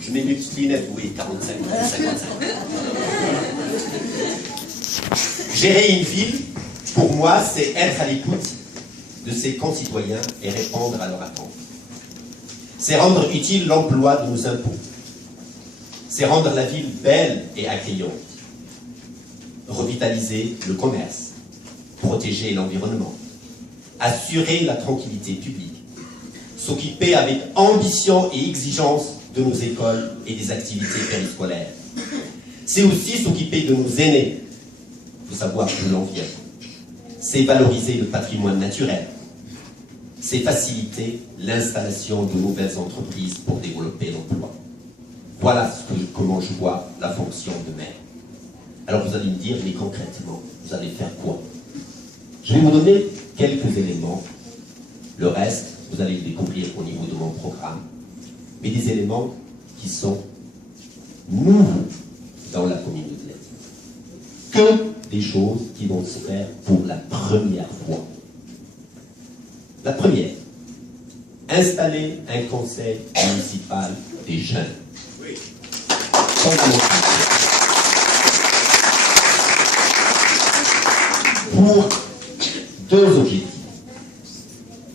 Je mets mes petites lunettes, oui, 45, 55. Gérer une ville, pour moi, c'est être à l'écoute de ses concitoyens et répondre à leurs attentes. C'est rendre utile l'emploi de nos impôts. C'est rendre la ville belle et accueillante. Revitaliser le commerce. Protéger l'environnement. Assurer la tranquillité publique. S'occuper avec ambition et exigence de nos écoles et des activités périscolaires. C'est aussi s'occuper de nos aînés. Il faut savoir d'où l'on vient. C'est valoriser le patrimoine naturel. C'est faciliter l'installation de nouvelles entreprises pour développer l'emploi. Voilà comment je vois la fonction de maire. Alors vous allez me dire, mais concrètement, vous allez faire quoi? Je vais vous donner quelques éléments. Le reste, vous allez le découvrir au niveau de mon programme. Mais des éléments qui sont nouveaux dans la commune de Dled. Que des choses qui vont se faire pour la première fois. La première, installer un conseil municipal des jeunes. Oui. Pour deux objectifs.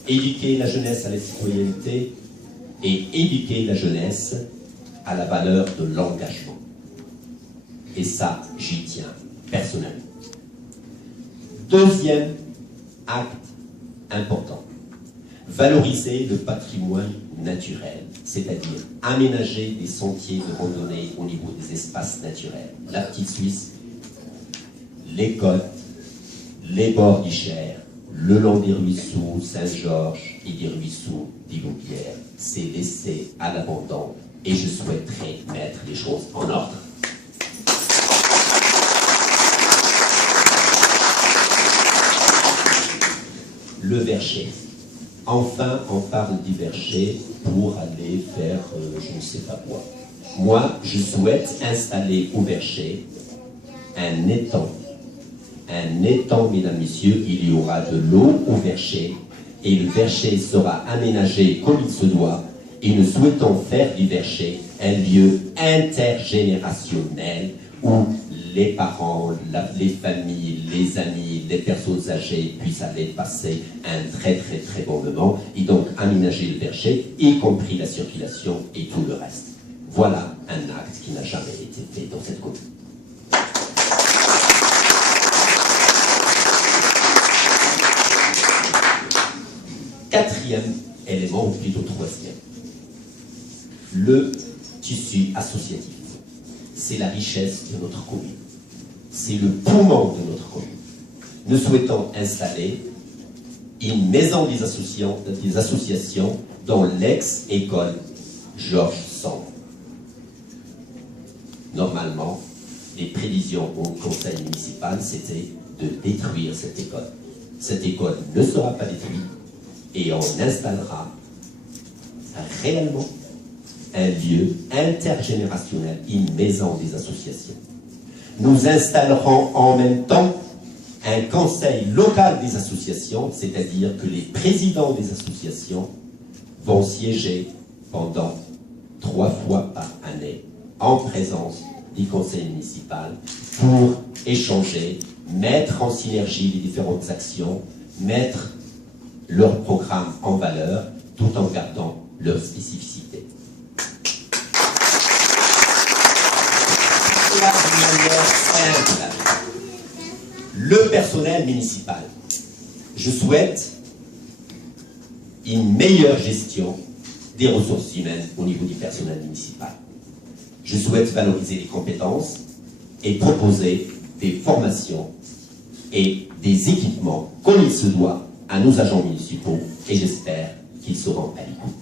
Éduquer la jeunesse à la citoyenneté et éduquer la jeunesse à la valeur de l'engagement. Et ça, j'y tiens personnellement. Deuxième acte important. Valoriser le patrimoine naturel, c'est-à-dire aménager des sentiers de randonnée au niveau des espaces naturels. La petite Suisse, les côtes, les bords du Cher, le long des ruisseaux Saint-Georges et des ruisseaux d'Iloubière, c'est laissé à l'abandon et je souhaiterais mettre les choses en ordre. Le Vercher. Enfin, on parle du Vercher pour aller faire je ne sais pas quoi. Moi, je souhaite installer au Vercher un étang. Un étang, mesdames, messieurs, il y aura de l'eau au Vercher et le Vercher sera aménagé comme il se doit et nous souhaitons faire du Vercher un lieu intergénérationnel où les parents, les familles, les amis, les personnes âgées puissent aller passer un très très très bon moment et donc aménager le Vercher, y compris la circulation et tout le reste. Voilà un acte qui n'a jamais été fait dans cette commune. Quatrième élément, ou plutôt troisième, le tissu associatif. C'est la richesse de notre commune. C'est le poumon de notre commune. Nous souhaitons installer une maison des associations dans l'ex-école Georges Sand. Normalement, les prévisions au conseil municipal, c'était de détruire cette école. Cette école ne sera pas détruite et on installera réellement un lieu intergénérationnel, une maison des associations. Nous installerons en même temps un conseil local des associations, c'est-à-dire que les présidents des associations vont siéger pendant 3 fois par année en présence du conseil municipal pour échanger, mettre en synergie les différentes actions, mettre leur programme en valeur tout en gardant leur spécificité. De manière simple, le personnel municipal. Je souhaite une meilleure gestion des ressources humaines au niveau du personnel municipal. Je souhaite valoriser les compétences et proposer des formations et des équipements comme il se doit à nos agents municipaux et j'espère qu'ils seront à l'écoute.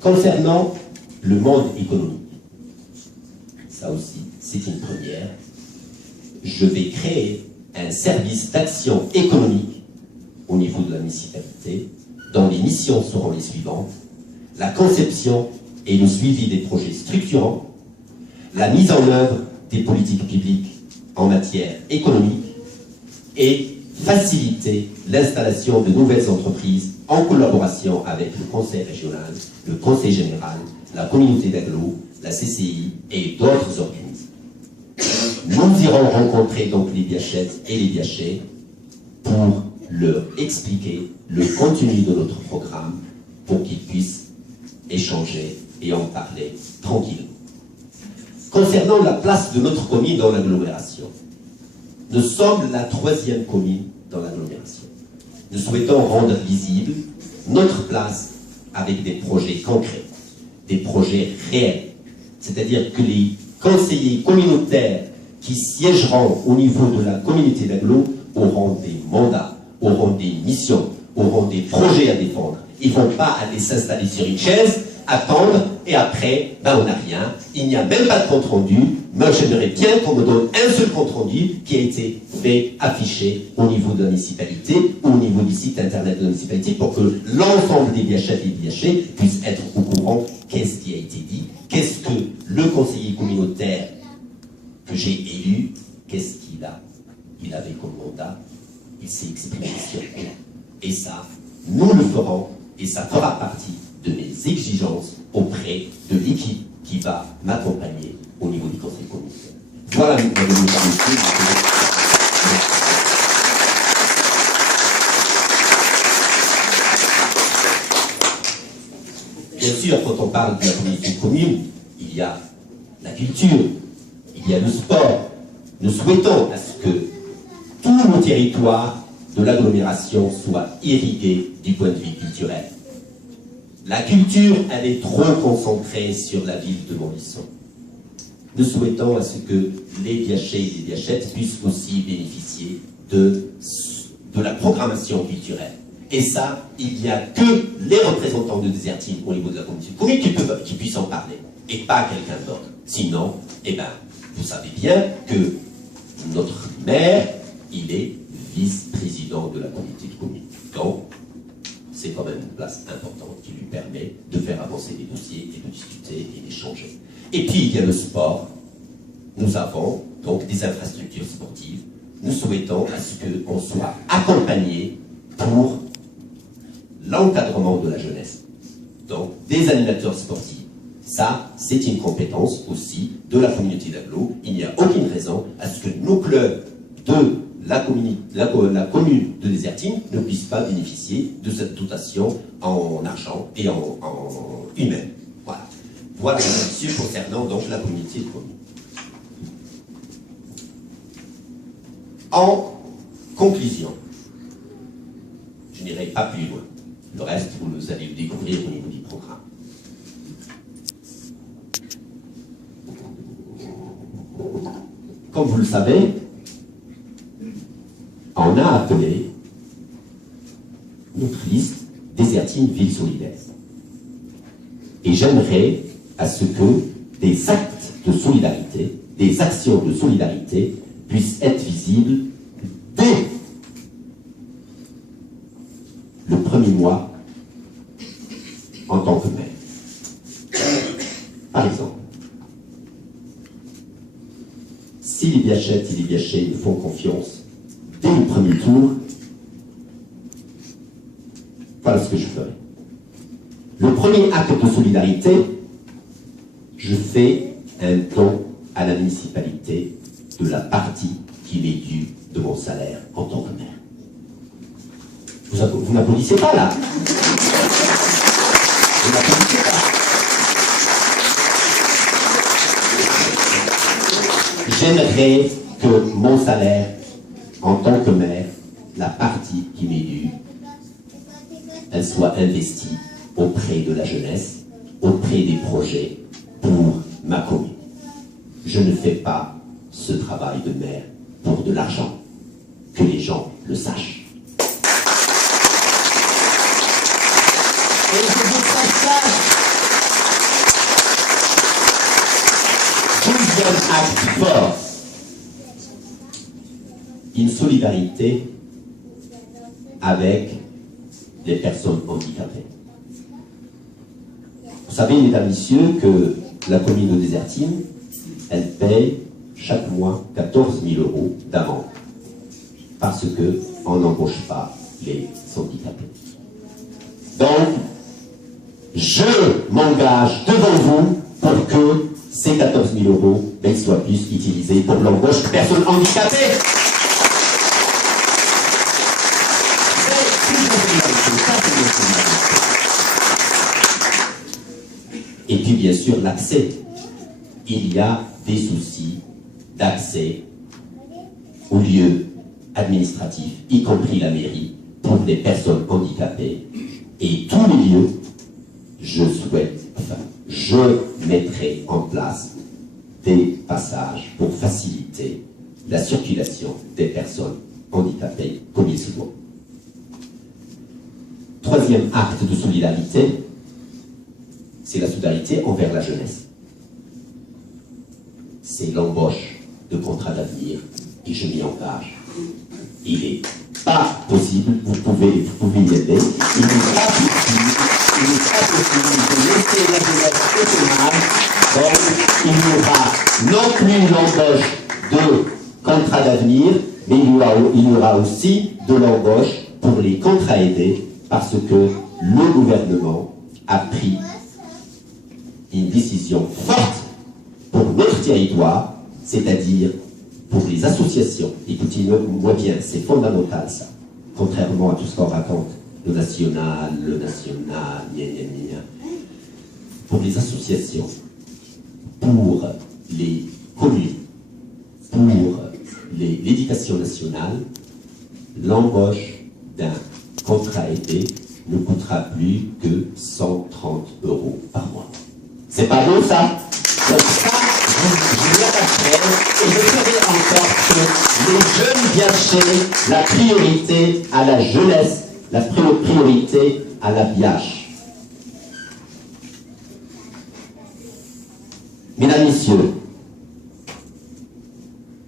Concernant le monde économique, ça aussi, c'est une première. Je vais créer un service d'action économique au niveau de la municipalité, dont les missions seront les suivantes: la conception et le suivi des projets structurants, la mise en œuvre des politiques publiques en matière économique et faciliter l'installation de nouvelles entreprises en collaboration avec le conseil régional, le conseil général, la communauté d'agglo, la CCI et d'autres organismes. Nous irons rencontrer donc les Biachettes et les Biachets pour leur expliquer le contenu de notre programme pour qu'ils puissent échanger et en parler tranquillement. Concernant la place de notre commune dans l'agglomération, nous sommes la 3e commune dans l'agglomération. Nous souhaitons rendre visible notre place avec des projets concrets, des projets réels. C'est-à-dire que les conseillers communautaires qui siégeront au niveau de la communauté d'agglo auront des mandats, auront des missions, auront des projets à défendre. Ils ne vont pas aller s'installer sur une chaise, attendre, et après, ben on n'a rien. Il n'y a même pas de compte-rendu. Moi, j'aimerais bien qu'on me donne un seul compte-rendu qui a été fait, affiché au niveau de la municipalité ou au niveau du site internet de la municipalité pour que l'ensemble des Biachettes et des Biachets puissent être au courant qu'est-ce qui a été dit, qu'est-ce que le conseiller communautaire que j'ai élu, qu'est-ce qu'il a. Il avait comme mandat, il s'est exprimé sur quoi. Et ça, nous le ferons, et ça fera partie de mes exigences auprès de l'équipe qui va m'accompagner au niveau du conseil communautaire. Voilà, mesdames et messieurs. Bien sûr, quand on parle de la communauté commune, il y a la culture, il y a le sport. Nous souhaitons à ce que tous nos territoires de l'agglomération soient irrigués du point de vue culturel. La culture, elle est trop concentrée sur la ville de Montluçon. Nous souhaitons à ce que les Biachets et les Biachettes puissent aussi bénéficier de la programmation culturelle. Et ça, il n'y a que les représentants de Désertine au niveau de la communauté commune qui puissent en parler, et pas quelqu'un d'autre. Sinon, eh ben, vous savez bien que notre maire, il est vice-président de la communauté de commune. Donc, c'est quand même une place importante qui lui permet de faire avancer les dossiers et de discuter et d'échanger. Et puis, il y a le sport. Nous avons donc des infrastructures sportives. Nous souhaitons à ce qu'on soit accompagné pour l'encadrement de la jeunesse. Donc, des animateurs sportifs. Ça, c'est une compétence aussi de la communauté d'agglo. Il n'y a aucune raison à ce que nos clubs de la commune de Désertine ne puisse pas bénéficier de cette dotation en argent et en humain. Voilà. Voilà, monsieur, concernant donc la communauté de communes. En conclusion, je n'irai pas plus loin. Le reste, vous allez le découvrir au niveau du programme. Comme vous le savez, on a appelé notre liste Désertine Ville Solidaire. Et j'aimerais à ce que des actes de solidarité, des actions de solidarité puissent être visibles dès le premier mois en tant que maire. Par exemple, si les Biachettes et les Biachets me font confiance dès le premier tour, voilà ce que je ferai. Le premier acte de solidarité, je fais un don à la municipalité de la partie qui m'est due de mon salaire en tant que maire. Vous n'applaudissez pas là? Vous n'applaudissez pas. J'aimerais que mon salaire en tant que maire, la partie qui m'est due, elle soit investie auprès de la jeunesse, auprès des projets pour ma commune. Je ne fais pas ce travail de maire pour de l'argent, que les gens le sachent. Et je vous partage deuxième acte fort, une solidarité avec les personnes handicapées. Vous savez, mesdames, messieurs, que la commune de Désertine, elle paye chaque mois 14 000 € d'amende parce qu'on n'embauche pas les handicapés. Donc, je m'engage devant vous pour que ces 14 000 euros soient plus utilisés pour l'embauche de personnes handicapées. Et puis bien sûr l'accès. Il y a des soucis d'accès aux lieux administratifs, y compris la mairie, pour les personnes handicapées. Et tous les lieux, je mettrai en place des passages pour faciliter la circulation des personnes handicapées comme il se doit. Troisième acte de solidarité, c'est la solidarité envers la jeunesse. C'est l'embauche de contrats d'avenir et je m'y engage. Il n'est pas possible, vous pouvez y aider, il n'est pas possible de laisser la jeunesse au chômage, donc il y aura non plus l'embauche de contrats d'avenir, mais il y aura aussi de l'embauche pour les contrats aidés, parce que le gouvernement a pris une décision forte pour notre territoire, c'est-à-dire pour les associations. Écoutez-moi bien, c'est fondamental ça. Contrairement à tout ce qu'on raconte, le national, gna gna gna. Pour les associations, pour les communes, pour l'éducation nationale, l'embauche d'un contrat aidé ne coûtera plus que 130 euros par mois. C'est pas bon ça? Donc ça, je viens après et je ferai en sorte que les jeunes viachés, la priorité à la jeunesse, la priorité à la biache. Mesdames, Messieurs,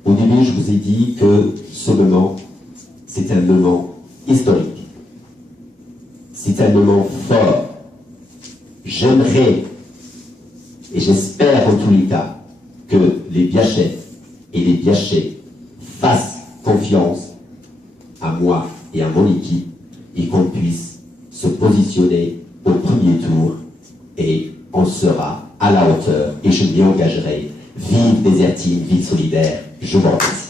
au début je vous ai dit que ce moment, c'est un moment historique. C'est un moment fort. J'aimerais et j'espère en tous les cas que les biachais et les biachés fassent confiance à moi et à mon équipe et qu'on puisse se positionner au premier tour et on sera à la hauteur et je m'y engagerai. Vive Désertine, vive solidaire, je vous remercie.